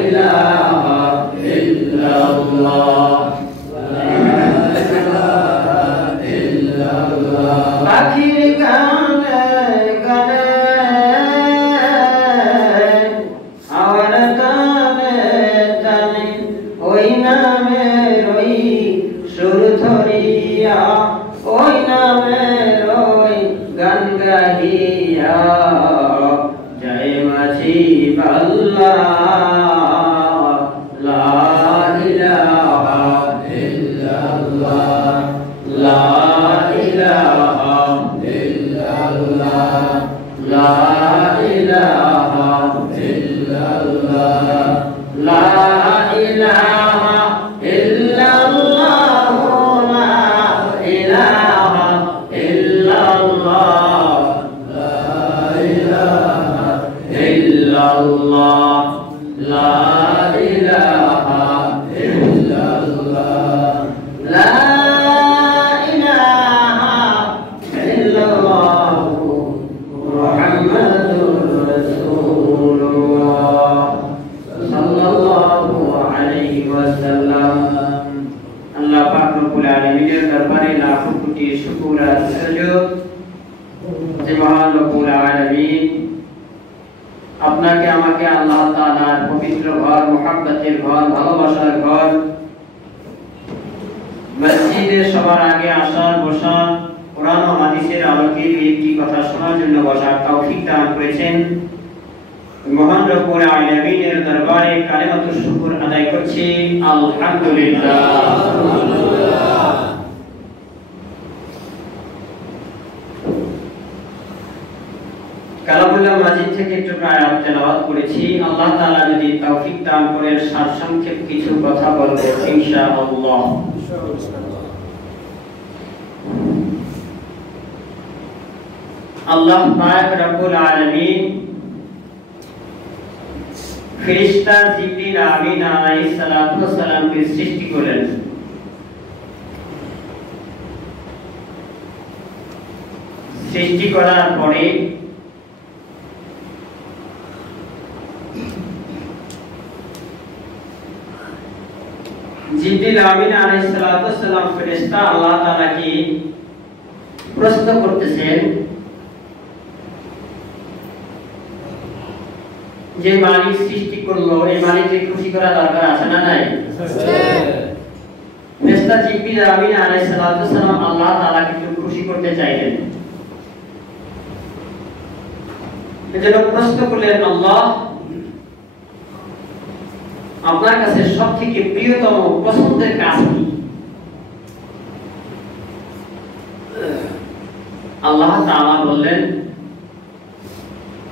ইলাহা ইল্লাল্লাহ পাখির গানে গানে আমার গানে জানি ওই নামের ওই সুর ধরিয়া ওই নামের ওই গান গাহিয়া জয় মাঝি আল্লাহ লা ইলাহা ইল্লাল্লাহ লা ইলাহা ইল্লাল্লাহ লা ইলাহা ইল্লাল্লাহ লা ইলাহা ইল্লাল্লাহ লা ইলাহা ইল্লাল্লাহ লা ইলাহা ইল্লাল্লাহ লা ইলাহা ইল্লাল্লাহ লা আপনাকে আমাকে আল্লাহ তাআলার পবিত্র ঘর মুহাব্বতের ঘর ভালোবাসার ঘর মসজিদে সবার আগে আসার বসা কোরআন ও হাদিসের আলোকে একটি কথা শোনার জন্য বসার তৌফিক দান করেছেন মহান রব্বুল আলামিনের দরবারে কালিমাতুশ শুকর আদায় করছি আলহামদুলিল্লাহ। কালামুল্লাহ মাজিদ থেকে একটু আয়াত তেলাওয়াত করেছি। আল্লাহ তাআলা যদি তৌফিক দান করেন সারসংক্ষেপ কিছু কথা বলবো ইনশাআল্লাহ। আল্লাহ পাক রব্বুল আলামিন ফেরেশতা জিবরিল আমিন আলাইহিস সালাতু ওয়াস সালামকে সৃষ্টি করলেন। সৃষ্টি করার পরে জিবরিল আমিন আলাইহিস সালাতু ওয়াস সালাম ফেরেশতা আল্লাহ তাআলাকে প্রশ্ন করতেছেন যে মালিক সৃষ্টি করলো এই মালিককে খুশি করা দরকার আছে না নাই? ফেরেশতা জিবরিল আমিন আলাইহিস সালাতু ওয়াস সালাম আল্লাহ তাআলাকে খুশি করতে চাইলেন। এজন্য প্রশ্ন করলেন আল্লাহ আপনার কাছে সবথেকে প্রিয়তম পছন্দের কাজ কি? আল্লাহ তাআলা বললেন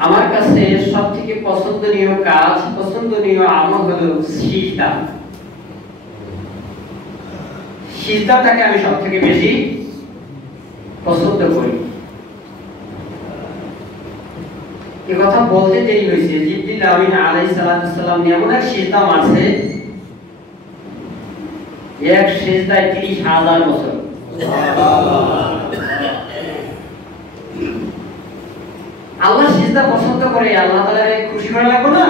আমার কাছে সবথেকে পছন্দনীয় কাজ পছন্দনীয় আমল হলো সিজদা। সিজদাটাকে আমি সবথেকে বেশি পছন্দ করি। এই কথা বলতে দেরি হয়েছে জিবরিল আমিন আলাইহিস সালাম এমন এক সিজদা মারছে এক সিজদায় ৩০,০০০ বছর। আল্লাহ সিজদা পছন্দ করে আল্লাহ তাআলাকে খুশি করা লাগবে না?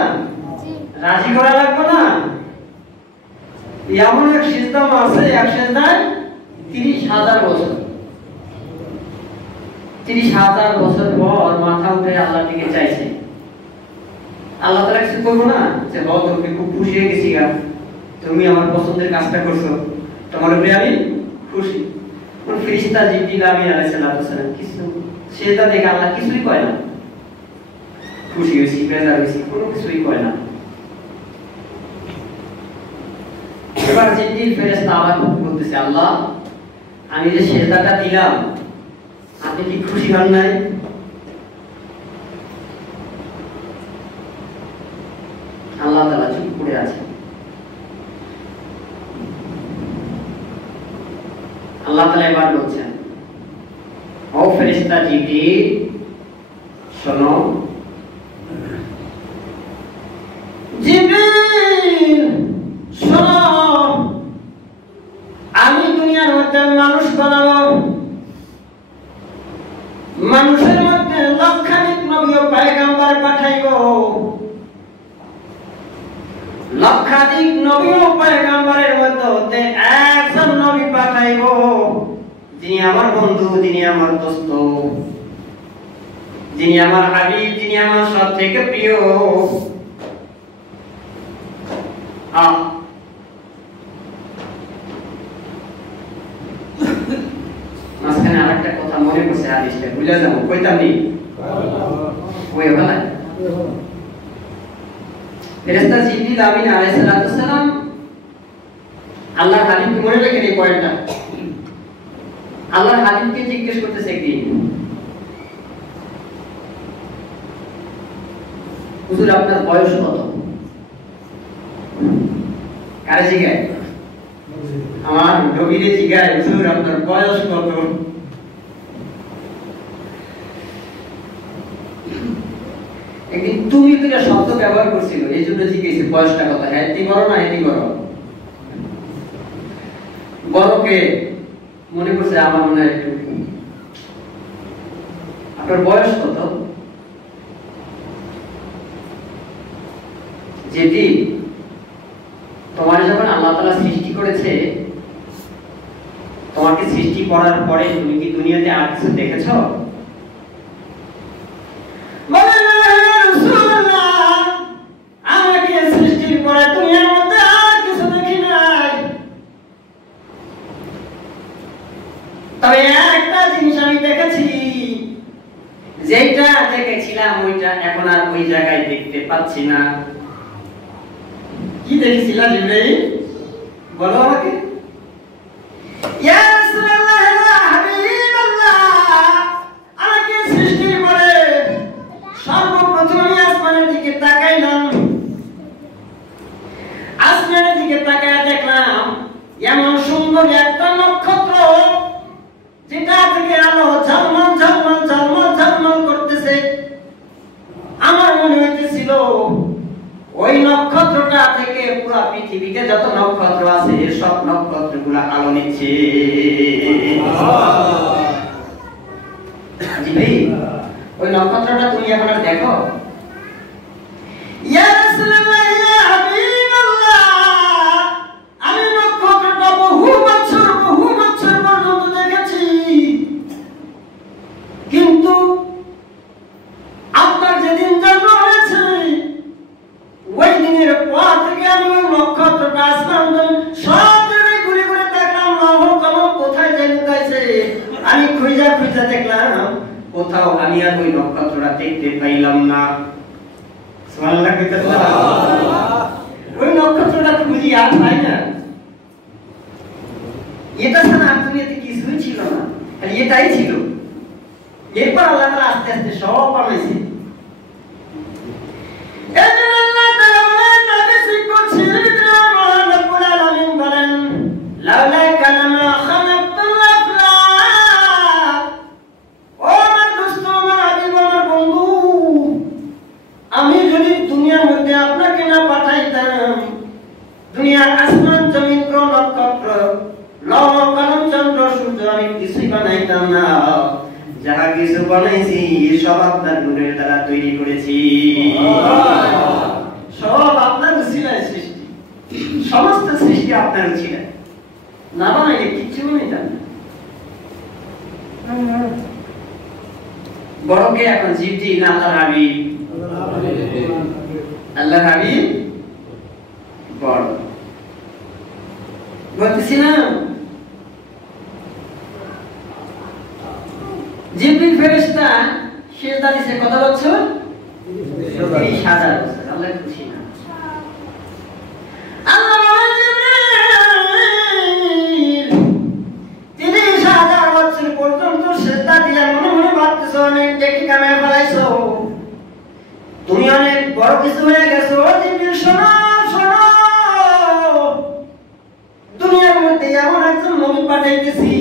রাজি করা লাগবে না? এমন এক সিজদা মারছে এক সিজদায় ৩০,০০০ বছর। ৩০,০০০ বছর পর মাথা উঠে আল্লাহর দিকে চাইছে। আল্লাহ তাআলা কিছু করবো না যে বল তুমি খুব খুশি হয়ে গেছি গা, তুমি আমার পছন্দের কাজটা করছো, তোমার উপরে আমি খুশি। ফেরেশতা জিবরিল আমিন আলাইহিস সালাম কিছু সেটা দেখে আল্লাহ কিছুই কয় না, খুশি হয়েছি বেজার হয়েছি কোনো কিছুই কয় না। এবার জিবরিল ফেরেশতা আবার বলতেছে আল্লাহ আমি যে সেজদাটা দিলাম আপনি কি খুশি হন নাই? আল্লাহ তাআলা চুপ করে আছেন। আল্লাহ তাআলা এবার বলছেন ও ফেরেশতা জিবরিল শোনো। জিবরিল শোনো আমি দুনিয়ার মধ্যে মানুষ বানাবো, মানুষের মধ্যে লক্ষাধিক নবী ও পয়গম্বর পাঠাইব। লক্ষাধিক নবী ও পয়গম্বরের মধ্যে হতে একজন নবী পাঠাইব, যিনি আমার বন্ধু, যিনি আমার দোস্ত, যিনি আমার হাবিব, যিনি আমার সবথেকে প্রিয়। মাঝখানে আরেকটা কথা মনে পড়ছে, হাদিসটা ভুলে যাবো, কইতাম নি ওই ভালো। ফেরেশতা জিবরিল আমিন আলাইহিস সালাম আল্লাহর হাবিবকে, মনে রাখেন এই পয়েন্টটা, আল্লাহর হাবিবকে জিজ্ঞেস করতেছে একদিন, হুজুর আপনার বয়স কত? কারে জিজ্ঞাসা? আমার নবীরে জিজ্ঞাসা, হুজুর আপনার বয়স কত? একদিন তুমি দুটা শব্দ ব্যবহার করছিল, এই জন্য জিজ্ঞেস বয়সটা কত। হ্যাঁ এটি বড় না এটি বড়? বড়কে মনে করছে আমার মনে হয় একটু, আপনার বয়স কত? যেটি তোমার যখন আল্লাহ তাআলা সৃষ্টি করেছে, তোমাকে সৃষ্টি করার পরে তুমি কি দুনিয়াতে আর কিছু দেখেছো? আমাকে সৃষ্টির পরে দুনিয়ার মধ্যে আর কিছু দেখি নাই, তবে একটা জিনিস আমি দেখেছি, যেটা দেখেছিলাম ওইটা এখন আর ওই জায়গায় দেখতে পাচ্ছি না। কি দেখেছিলা জিবরাইল? বলো আমাকে। ইয়া রাসূলুল্লাহ, ইয়া হাবিবাল্লাহ, আমাকে সৃষ্টির পরে সর্বপ্রথম আমি আসমানের দিকে তাকাইলাম, আসমানের দিকে তাকায় দেখলাম এমন সুন্দর একটা নক্ষত্র, যেটা থেকে আলো ঝলমল ঝলমল ঝলমল ঝলমল করতেছে। আমার মনে হইতেছিল ওই নক্ষত্রটা থেকে পুরো পৃথিবীতে যত নক্ষত্র আছে সব নক্ষত্রগুলো আলো নিচ্ছে। জি ভাই, ওই নক্ষত্রটা তুমি এখন দেখো? ইয়া রাসূলুল্লাহ, ইয়া হাবিবাল্লাহ, আমি নক্ষত্রটা বহু বছর পর্যন্ত দেখেছি, কিন্তু আপনার যেদিন জন্ম হয়েছে ওই দিনের পর থেকে আমি ওই নক্ষত্রটা আসমান সব জায়গায় ঘুরে ঘুরে দেখলাম, কলম কোথায় যাই লুকাইছে। আমি খুঁজা দেখলাম, কোথাও আমি আর ওই নক্ষত্রটা দেখতে পাইলাম না। সুবহানাল্লাহ কইতেছেন? ওই নক্ষত্রটা খুঁজি আর পাই না। এটা ছাড়া আর দুনিয়াতে কিছুই ছিল না, আর এটাই ছিল। এরপর আল্লাহ তাআলা আস্তে আস্তে সব বানাইছে। আমি যদি দুনিয়ার মধ্যে আপনাকে না পাঠাইতাম, দুনিয়ার আসমান জমিন গ্রহ নক্ষত্র লৌহ কলম চন্দ্র সূর্য আমি কিছুই বানাইতাম না। যাহা কিছু বানাইছি সব আপনার নূরের দ্বারা তৈরি করেছি। সব আপনার উসিলায় সৃষ্টি, সমস্ত সৃষ্টি আপনার উসিলায়, না বানাইলে কিচ্ছু বানাইতাম না। বড়কে এখন জিবরিল না আল্লাহর হাবিব? আল্লাহর হাবিব বড়। বলতেছিলাম জিবরিল ফেরেশতা সিজদা দিয়েছে কত বছর? 30,000 বছর। আল্লাহ খুশি না? আল্লাহ বলেন জিবরিল 30,000 বছর পর্যন্ত সিজদা দিয়ে মনে মনে ভাবতেছো অনেক দেখি কামে ফলাইছো, তুমি অনেক বড় কিছু হয়ে গেছো। জিবরিল শোনো শোনো, দুনিয়ার মধ্যে এমন একজন নবী পাঠাইতেছি,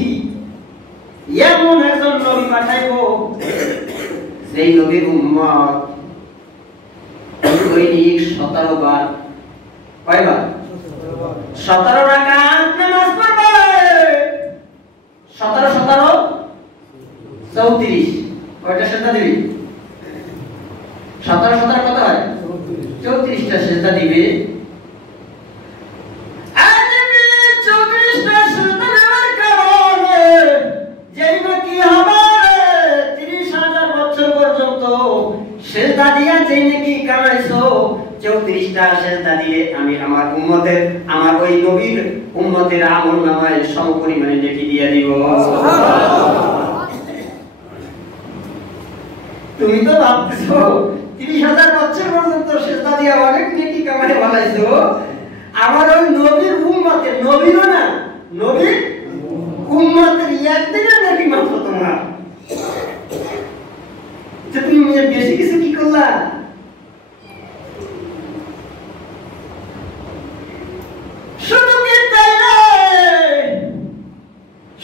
এমন একজন নবী পাঠাইবো, সেই নবীর উম্মত দৈনিক 17 বার, কয়বার? 17 রাকাত নামাজ পড়বে। 17 17 34, কয়টা সেজদা দিবি? 17 17 কত হয়? 34টা সেজদা দিবে। পৃষ্ঠা সেজদা দিলে আমি আমার উম্মতের আমার ওই নবীর উম্মতের আমলনামায় সমপরিমাণে নেকি দিয়ে দিব। তুমি তো ভাবছো 30,000 বছর পর্যন্ত সেজদা দিয়ে অনেক নেকি কামাই বানাইছো, আমার ওই নবীর উম্মতের, নবীও না নবীর উম্মতের একদিনের নেকি মাত্র তোমার। যে তুমি বেশি কিছু কি করলা? শুধু কি তাই না,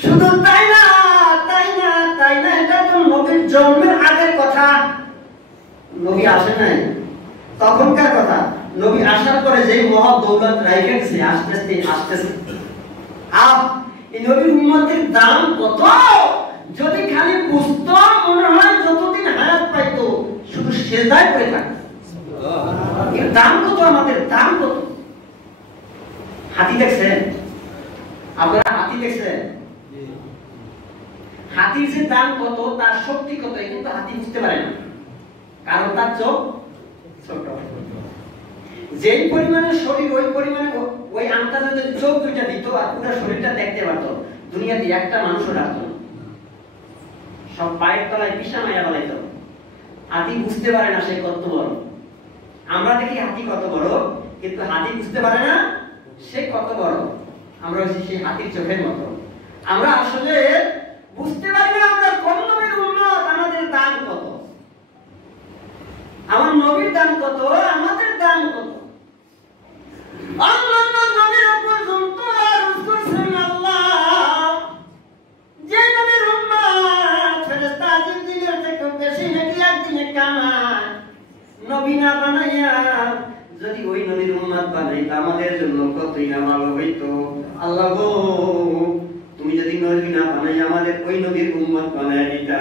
শুধু তাই না, তাই না, তাই না, এটা তো নবীর জন্মের আগের কথা। নবী আসে নাই তখনকার কথা। নবী আসার পরে যে মহৎ দৌলত রাইখে গেছে আস্তে আস্তে আসতেছে। এই নবীর উম্মতের দাম কত যদি খালি বুঝতো, মনে হয় যতদিন হায়াত পাইতো শুধু সেজদায় পড়ে থাকতো। এর দাম কত, আমাদের দাম কত? হাতি দেখছেন আপনারা? হাতি দেখছেন? হাতির যে দাম কত, তার শক্তি কত, কিন্তু হাতি বুঝতে পারে না, কারণ তার চোখ ছোট। যেই পরিমাণে শরীর ওই পরিমাণে ওই আন্দাজে যদি চোখ দুইটা দিত আর পুরো শরীরটা দেখতে পারতো, দুনিয়াতে একটা মানুষও রাখতো না, সব পায়ের তলায় বিছানায় বানাইতো। হাতি বুঝতে পারে না সে কত বড়। আমরা দেখি হাতি কত বড়, কিন্তু হাতি বুঝতে পারে না সে কত বড়। আমরা হচ্ছি সেই হাতির চোখের মতো। আমরা আসলে বুঝতে পারি না আমরা কোন নবীর উম্মত, আমাদের দাম কত, আমার নবীর দাম কত, আমাদের দাম কত। অন্যান্য নবীর পর্যন্ত আরজ করছেন আল্লাহ, যে নবীর উম্মত ফেরেশতা জিবরিলের থেকে বেশি নাকি একদিনে কামায়, নবী না বানাইয়া যদি ওই নবীর উম্মত বানাইতা আমাদের জন্য কতই না ভালো হইতো। আল্লাহ গো, তুমি যদি নবী না বানাইয়া আমাদের ওই নবীর উম্মত বানাইয়া দিতা।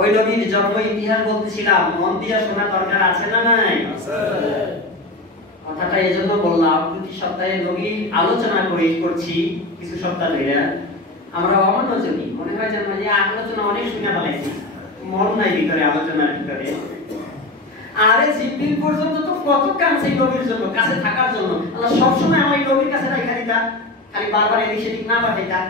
ওই নবীর জন্ম ইতিহাস বলতেছিলাম, মন দিয়া শোনা দরকার আছে না নাই? আছে। কথাটা এজন্য বললাম, প্রতি সপ্তাহে নবীর আলোচনা করছি কিছু সপ্তাহ ধরে। আমরা অমনোযোগী, মনে হয় যেন যে আলোচনা অনেক শুনে ফেলাইছি, মন নাই ভিতরে আলোচনার ভিতরে। আরে জিবরিল পর্যন্ত তো কত কাঁদছে নবীর জন্য, কাছে থাকার জন্য। আল্লাহ সবসময় আমার নবীর কাছে রাখা দিতা, খালি বারবার এদিক সেদিক না পাঠাইতা।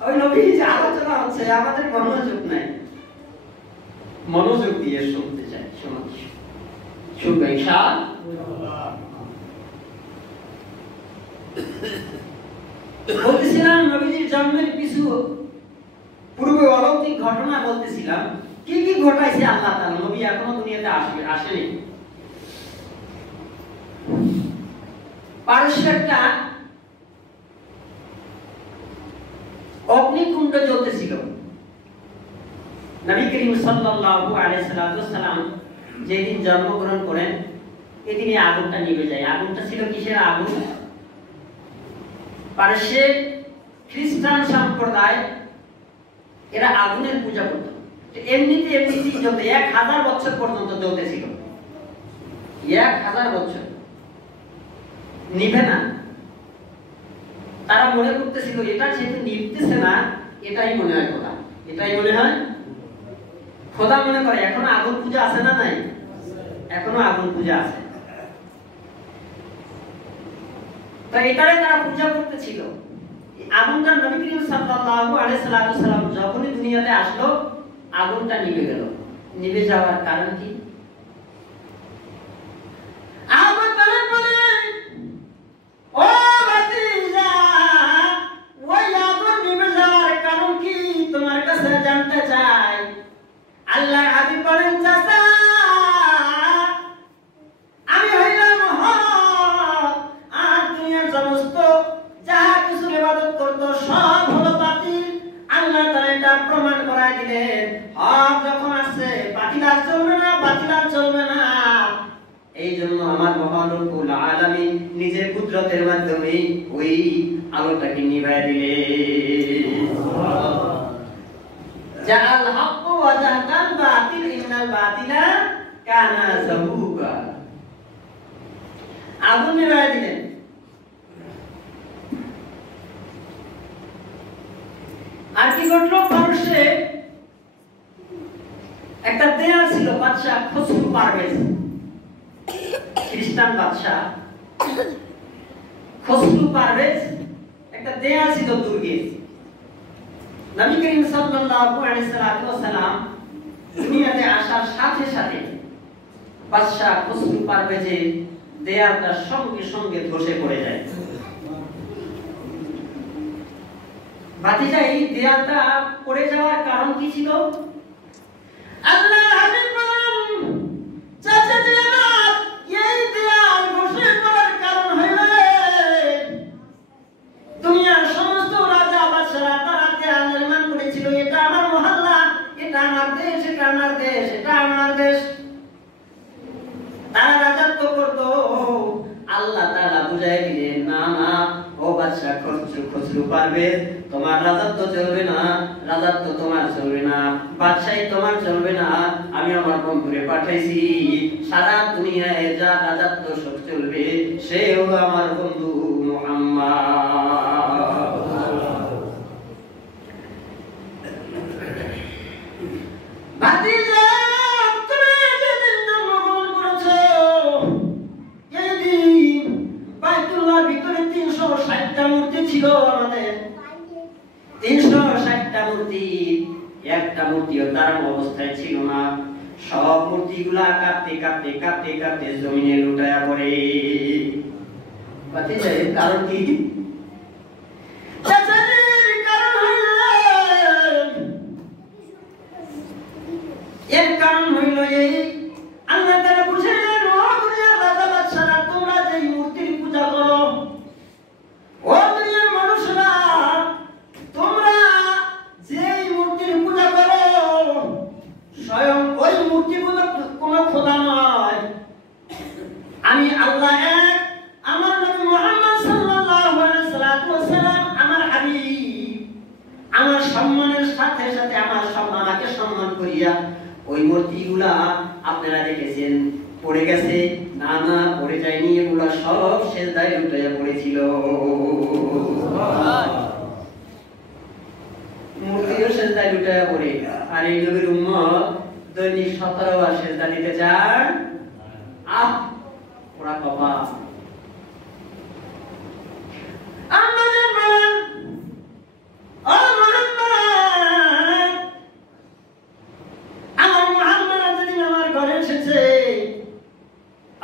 ওই নবীর যে আলোচনা হচ্ছে আমাদের মনোযোগ নাই, মনোযোগ দিয়ে শুনতে চাই। শুনবে ইনশাআল্লাহ। বলতেছিলাম নবীজির জন্মের কিছু পূর্বে অলৌকিক ঘটনা বলতেছিলাম, কি কি ঘটাইছে আল্লাহ তাআলা। নবী এখনো দুনিয়াতে আসেনি। পারস্যের একটা অগ্নিকুণ্ড জ্বলতেছিল। নবী করিম সাল্লাল্লাহু আলাইহি সাল্লাম যেদিন জন্মগ্রহণ করেন এদিনই আগুনটা নিভে যায়। আগুনটা ছিল কিসের আগুন? পারস্যের খ্রিস্টান সম্প্রদায় এরা আগুনের পূজা করত। এমনিতেই জ্বলতে 1000 বছর পর্যন্ত জ্বলতেছিল। 1000 বছর নিভে না। তারা মনে করতেছিল এটা যেহেতু নিভতেছে না, এটাই মনে হয় খোদা, এটাই মনে হয় খোদা মনে করে। এখনো আগুন পূজা আছে না নাই? এখনো আগুন পূজা আছে। তো এটারে তারা পূজা করতেছিল। আগুনটা নবী করিম সাল্লাল্লাহু আলাইহি সাল্লাম যখনই দুনিয়াতে আসলো আগুনটা নিভে গেল। নিভে যাওয়ার কারণ কি? আগুন বলে ও ভাতিজা, ওই আগুন নিভে যাওয়ার কারণ কি তোমার কাছে জানতে চাই। আল্লাহর হাবিব বলেন, চাচা আমি হইলাম হক, আর দুনিয়ার সমস্ত যা কিছু ইবাদত করতো সব হলো বাতিল। আল্লাহ তাআলা এটা প্রমাণ করায় দিলেন, হক যখন আসছে বাতিল আর চলবে না, বাতিল আর চলবে না। এই জন্য আমার মহান রব্বুল আলামিন নিজের কুদরতের মাধ্যমে ওই আলোটাকে নিভায় দিলেন। জাআল হক ওয়া জাহাকাল বাতিল ইন্নাল বাতিলা কানা যাহুকা। আগুন নিভায় দিলেন। আর কি ঘটলো? পারস্যে একটা দেয়াল ছিল, বাদশা খসরু পারভেজ, খ্রিস্টান বাদশা খসরু পারভেজ, একটা দেয়াল ছিল দুর্গে। নবী করিম সাল্লাল্লাহু আলাইহি ওয়াসাল্লাম দুনিয়াতে আসার সাথে সাথে বাদশা খসরু পারভেজের দেয়ালটা সঙ্গে সঙ্গে ধসে পড়ে যায়। ভাতিজা, এই দেয়ালটা পড়ে যাওয়ার কারণ কি ছিল? আল্লাহ হাবিব বলেন, চাচা জিয়াদ, এই দেয়াল ধসে পড়ার কারণ হলো দুনিয়ার সমস্ত রাজা বাদশারা তারা দেয়াল নির্মাণ করেছিল, এটা আমার মহল্লা, এটা আমার দেশ, এটা আমার দেশ, এটা আমার দেশ। তারা রাজত্ব করতো। আল্লাহ তাআলা বুঝাই দিলেন, না না ও বাদশা খসরু পারভেজ, তোমার রাজত্ব চলবে না, রাজত্ব তোমার চলবে না, বাদশাহী তোমার চলবে না। আমি আমার বন্ধুরে পাঠাইছি, সারা দুনিয়ায় যা রাজত্ব সব চলবে সে হলো আমার বন্ধু মুহাম্মদ। ভাতিজা, তুমি যেদিন জন্মগ্রহণ করেছো এই দিন বাইতুল্লাহর ভিতরে 360টা মূর্তি ছিল। আমাদের 360টা মূর্তি, একটা মূর্তিও দাঁড়ানো অবস্থায় ছিল না। সব মূর্তিগুলা কাঁপতে কাঁপতে কাঁপতে কাঁপতে জমিনে লুটায়া পড়ে। ভাতিজা, এর কারণ কি? এর কারণ হইল এই, আল্লাহ তাআলা বুঝাইলেন, ও দুনিয়ার রাজা বাদশারা, তোমরা যেই মূর্তির পূজা করো, ও দুনিয়ার মানুষরা, তোমরা যেই মূর্তির পূজা করো, স্বয়ং ওই মূর্তিগুলো কোনো খোদা নয়। আমি আল্লাহ এক, আমার নবী মুহাম্মদ সাল্লাল্লাহু আলাইহি ওয়াসাল্লাম আমার হাবিব, আমার সম্মানের সাথে সাথে আমাকে সম্মান করিয়া ওই মূর্তিগুলা আপনারা দেখেছেন পড়ে গেছে, না না পড়ে যায়নি, এগুলা সব সিজদায় লুটাইয়া পড়েছিল। মূর্তিও সিজদায় লুটাইয়া পড়ে। আর এই নবীর উম্মত দৈনিক 17 বার সিজদা দিতে চায়। ওরা কপা।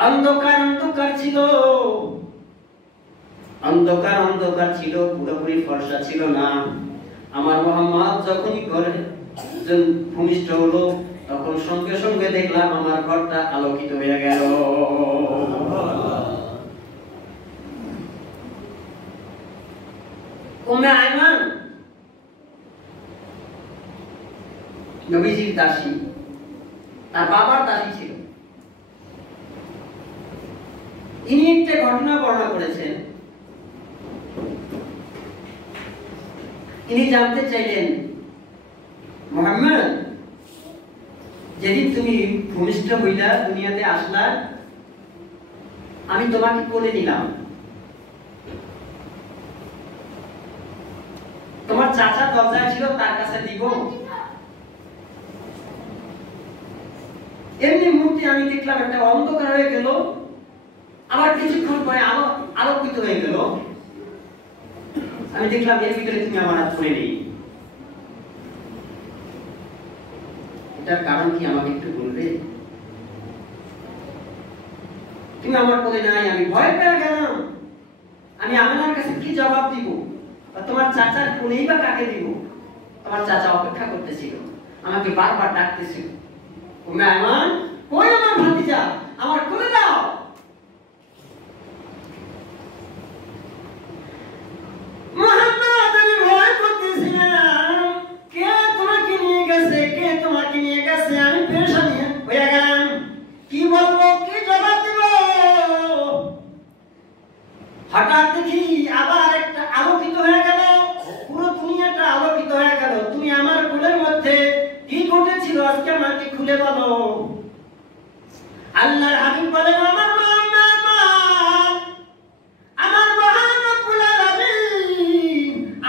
অন্ধকার অন্ধকার ছিল, অন্ধকার অন্ধকার ছিল, পুরোপুরি ফর্সা ছিল না। আমার মুহাম্মদ যখনই ঘরে ভূমিষ্ঠ হলো, তখন সঙ্গে সঙ্গে দেখলাম আমার ঘরটা আলোকিত হয়ে গেল। উম্মে আয়মান নবীজির দাসী, তার বাবার দাসী ছিল। ইনি একটা ঘটনা বর্ণনা করেছেন। ইনি জানতে চাইলেন, মুহাম্মদ, যেদিন তুমি ভূমিষ্ঠ হইলা, দুনিয়াতে আসলা, আমি তোমাকে কোলে নিলাম, তোমার চাচা দরজায় ছিল, তার কাছে দিব? এমনি মূর্তি আমি দেখলাম একটা অন্ধকার হয়ে গেল, আবার কিছুক্ষণ পরে আলোকিত হয়ে গেল। আমি দেখলাম এর ভিতরে তুমি আমার হাত ধরে নেই। এটার কারণ কি আমাকে একটু বলবে? তুমি আমার কোলে নাই, আমি ভয় পেয়ে গেলাম। আমি আমার কাছে কি জবাব দিব? তোমার চাচার কোলেই বা কাকে দিব? তোমার চাচা অপেক্ষা করতেছিল, আমাকে বারবার ডাকতেছিল, উম্মে আয়মান, কই আমার ভাতিজা, আমার কোলে দাও। মুহাম্মদ, আমি ভয় করতেছিলাম, কে তোমাকে নিয়ে গেছে, কে তোমাকে নিয়ে গেছে? আমি পেরেশানি হয়ে গেলাম, কি বলবো, কি জবাব দিব? হঠাৎ দেখি আবার একটা আলোকিত হয়ে গেল, পুরো দুনিয়াটা আলোকিত হয়ে গেল। তুমি আমার কোলের মধ্যে কি ঘটেছিল আজকে আমাকে খুলে বলো। আল্লাহর হাবিব বলেন, আমার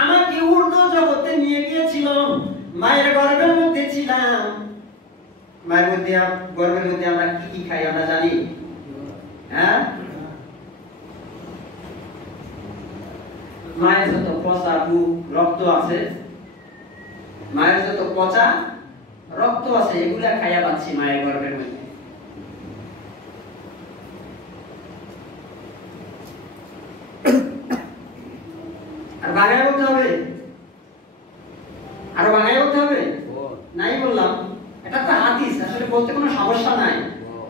আমাকে উর্দু জগতে নিয়ে গিয়েছিল। মায়ের মধ্যে গর্ভের মধ্যে আমরা কি কি খাই আমরা জানি? হ্যাঁ, মায়ের যত পচা বুক রক্ত আছে, মায়ের যত পচা রক্ত আছে এগুলা খাইয়া পাচ্ছি মায়ের গর্ভের মধ্যে। আর বাঙায় বলতে হবে, আরো বাঙায় বলতে হবে নাই বললাম, এটা তো হাদিস, আসলে বলতে কোনো সমস্যা নাই।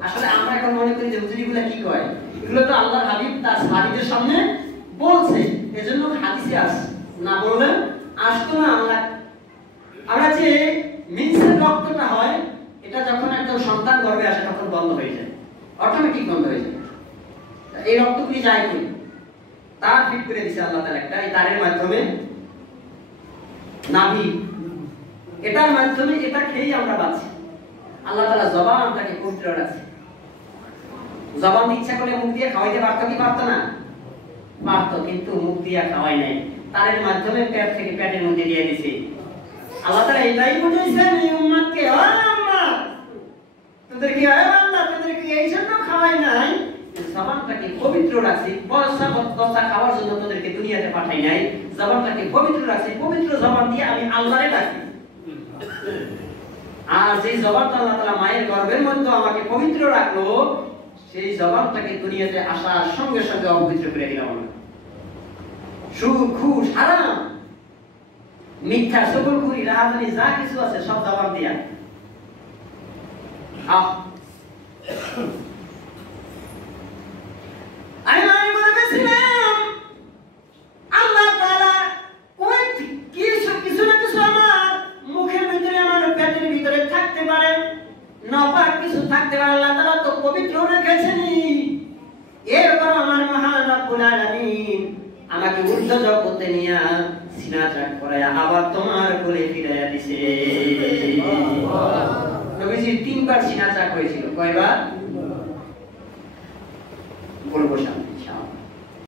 আসলে আমরা এখন মনে করি যে হুজুরিগুলা কি কয়, এগুলো তো আল্লাহর হাবিব তার সাহাবীদের সামনে বলছে, এজন্য হাদিসে আসে, না বললে আসতো না। আমরা যে মিন্সের রক্তটা হয় এটা যখন একজন সন্তান গর্ভে আসে তখন বন্ধ হয়ে যায়, অটোমেটিক বন্ধ হয়ে যায়। এই রক্তগুলি যায় কই? তার ফিট করে দিছে আল্লাহ তাআলা একটা, এই তারের মাধ্যমে নাভি, এটার মাধ্যমে এটা খেয়েই আমরা বাঁচি। আল্লাহ তাআলা জবানটাকে পবিত্র রাখছে। জবান ইচ্ছা করলে মুখ দিয়ে খাওয়াইতে পারতো কি পারতো না? পারতো, কিন্তু মুখ দিয়ে খাওয়াই নাই, তারের মাধ্যমে পেট থেকে পেটের মধ্যে দিয়ে দিছে। আল্লাহ তাআলা এটাই বুঝাইছেন এই উম্মতকে, ও উম্মত তোদের কি হয় বান্দা, তোদের কি এই জন্য খাওয়াই নাই জবানটাকে পবিত্র রাখছি, বসা খাওয়ার জন্য তোদেরকে দুনিয়াতে পাঠাই নাই, জবানটাকে পবিত্র রাখছি, পবিত্র জবান দিয়ে আমি আল্লাহরে ডাকি। আর যে জবানটা আল্লাহ তাআলা মায়ের গর্ভের মধ্যে আমাকে পবিত্র রাখলো, সেই জবানটাকে দুনিয়াতে আসার সঙ্গে সঙ্গে অপবিত্র করে দিলাম। সুদ, ঘুষ, হারাম, মিথ্যা, সকলখুরি, রাহাজানি যা কিছু আছে সব জবান দিয়া আমি মনে করেছিলাম আল্লাহ তাআলা ওই কিছু না কিছু আমার মুখের ভিতরে, আমার পেটের ভিতরে থাকতে পারে, নাপাক কিছু থাকতে পারে, আল্লাহ তাআলা তো পবিত্র রেখেছেন। এরপর আমার মহান রব্বুল আলামিন আমাকে ঊর্ধ্ব জগতে নিয়ে সিনা চাক করায় আবার তোমার কোলে ফিরাইয়া দিছে। নবীজি 3 বার সিনা চাক হয়েছিল, কয়বার?